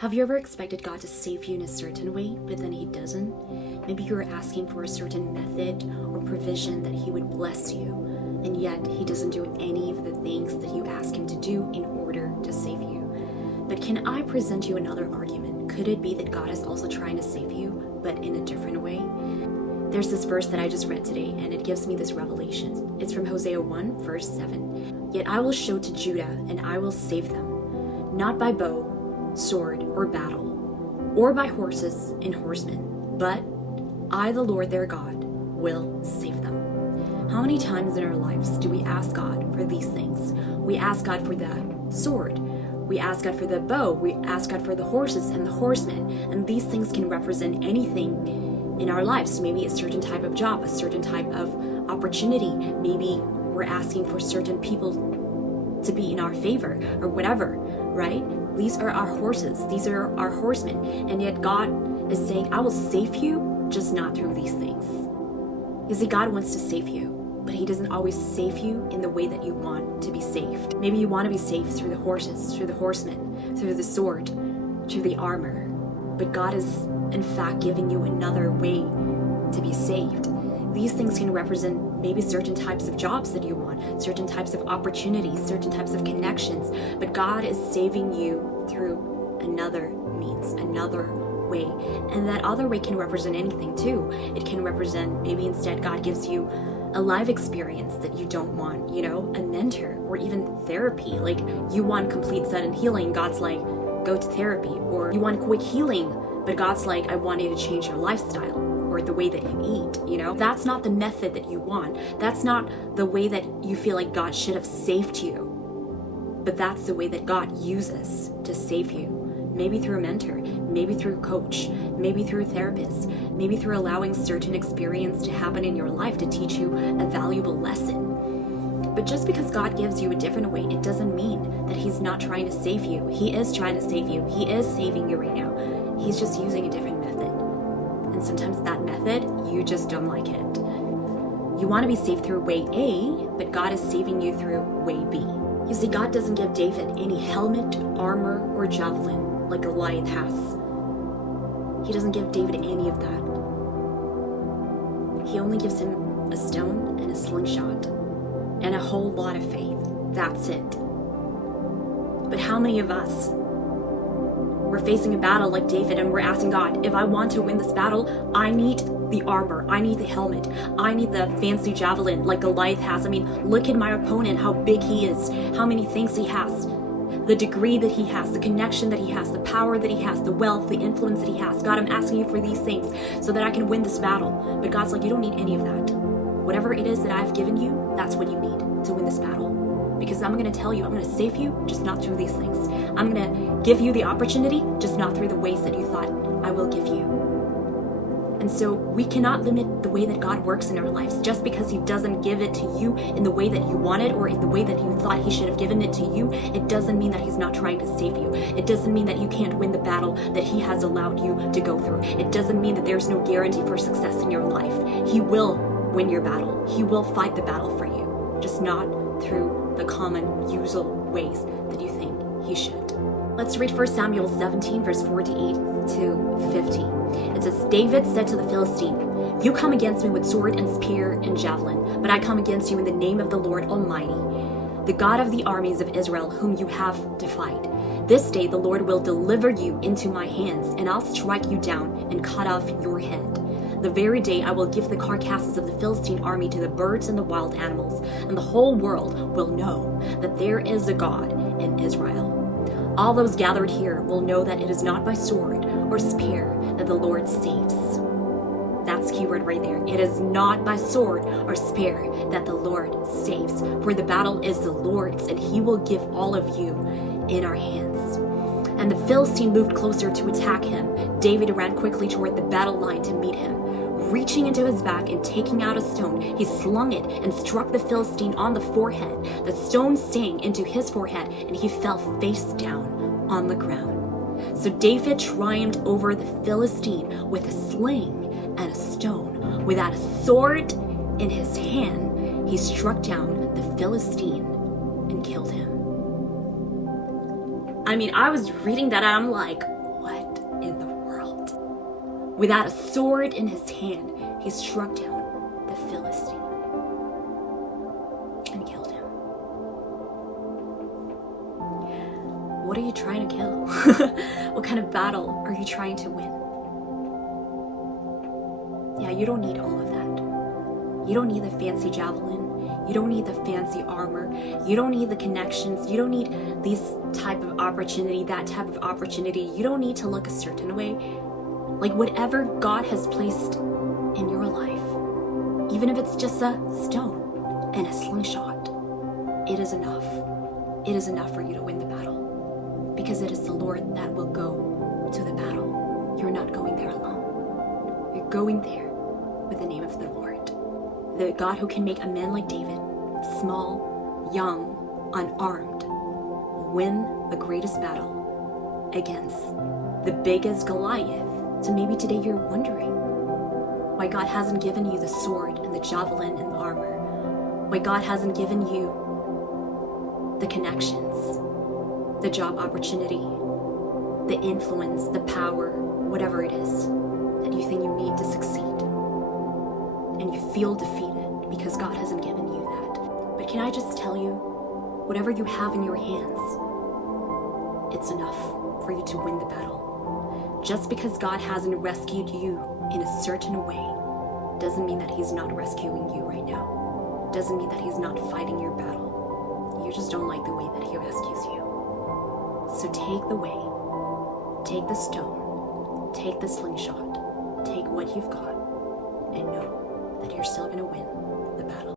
Have you ever expected God to save you in a certain way, but then He doesn't? Maybe you're asking for a certain method or provision that He would bless you, and yet He doesn't do any of the things that you ask Him to do in order to save you. But can I present you another argument? Could it be that God is also trying to save you, but in a different way? There's this verse that I just read today, and it gives me this revelation. It's from Hosea 1, verse 7. Yet I will show to Judah, and I will save them, not by bow, sword, or battle, or by horses and horsemen, but I, the Lord their God, will save them. How many times in our lives do we ask God for these things? We ask God for the sword. We ask God for the bow. We ask God for the horses and the horsemen. And these things can represent anything in our lives. Maybe a certain type of job, a certain type of opportunity. Maybe we're asking for certain people to be in our favor or whatever, right? These are our horses. These are our horsemen. And yet God is saying, I will save you, just not through these things. You see, God wants to save you, but He doesn't always save you in the way that you want to be saved. Maybe you want to be saved through the horses, through the horsemen, through the sword, through the armor. But God is, in fact, giving you another way to be saved. These things can represent maybe certain types of jobs that you want, certain types of opportunities, certain types of connections. But God is saving you through another means, another way. And that other way can represent anything too. It can represent maybe instead God gives you a life experience that you don't want, a mentor or even therapy. Like you want complete sudden healing, God's like, go to therapy. Or you want quick healing, but God's like, I want you to change your lifestyle or the way that you eat, That's not the method that you want. That's not the way that you feel like God should have saved you. But that's the way that God uses to save you. Maybe through a mentor, maybe through a coach, maybe through a therapist, maybe through allowing certain experience to happen in your life to teach you a valuable lesson. But just because God gives you a different way, it doesn't mean that He's not trying to save you. He is trying to save you. He is saving you right now. He's just using a different method. And sometimes that method, you just don't like it. You want to be saved through way A, but God is saving you through way B. You see, God doesn't give David any helmet, armor, or javelin like Goliath has. He doesn't give David any of that. He only gives him a stone and a slingshot and a whole lot of faith. That's it. But how many of us, we're facing a battle like David and we're asking God, if I want to win this battle, I need the armor, I need the helmet, I need the fancy javelin like Goliath has. I mean, look at my opponent, how big he is, how many things he has, the degree that he has, the connection that he has, the power that he has, the wealth, the influence that he has. God, I'm asking you for these things so that I can win this battle. But God's like, you don't need any of that. Whatever it is that I've given you, that's what you need to win this battle. Because I'm going to tell you, I'm going to save you, just not through these things. I'm going to give you the opportunity, just not through the ways that you thought I will give you. And so we cannot limit the way that God works in our lives. Just because He doesn't give it to you in the way that you wanted or in the way that you thought He should have given it to you, it doesn't mean that He's not trying to save you. It doesn't mean that you can't win the battle that He has allowed you to go through. It doesn't mean that there's no guarantee for success in your life. He will win your battle. He will fight the battle for you, just not through the common, usual ways that you think He should. Let's read 1 Samuel 17, verse 48 to 50. It says, David said to the Philistine, you come against me with sword and spear and javelin, but I come against you in the name of the Lord Almighty, the God of the armies of Israel, whom you have defied. This day the Lord will deliver you into my hands, and I'll strike you down and cut off your head. The very day I will give the carcasses of the Philistine army to the birds and the wild animals, and the whole world will know that there is a God in Israel. All those gathered here will know that it is not by sword or spear that the Lord saves. That's keyword right there. It is not by sword or spear that the Lord saves. For the battle is the Lord's, and He will give all of you in our hands. And the Philistine moved closer to attack him. David ran quickly toward the battle line to meet him. Reaching into his bag and taking out a stone, he slung it and struck the Philistine on the forehead. The stone sang into his forehead, and he fell face down on the ground. So David triumphed over the Philistine with a sling and a stone. Without a sword in his hand, he struck down the Philistine and killed him. I mean, I was reading that and I'm like, Without a sword in his hand, he struck down the Philistine and killed him. What are you trying to kill? What kind of battle are you trying to win? Yeah, you don't need all of that. You don't need the fancy javelin. You don't need the fancy armor. You don't need the connections. You don't need this type of opportunity, that type of opportunity. You don't need to look a certain way. Like whatever God has placed in your life, even if it's just a stone and a slingshot, it is enough. It is enough for you to win the battle, because it is the Lord that will go to the battle. You're not going there alone. You're going there with the name of the Lord. The God who can make a man like David, small, young, unarmed, win the greatest battle against the biggest Goliath. So maybe today you're wondering why God hasn't given you the sword and the javelin and the armor, why God hasn't given you the connections, the job opportunity, the influence, the power, whatever it is that you think you need to succeed. And you feel defeated because God hasn't given you that. But can I just tell you, whatever you have in your hands, it's enough for you to win the battle. Just because God hasn't rescued you in a certain way doesn't mean that He's not rescuing you right now. Doesn't mean that He's not fighting your battle. You just don't like the way that He rescues you. So take the way, take the stone, take the slingshot, take what you've got, and know that you're still going to win the battle.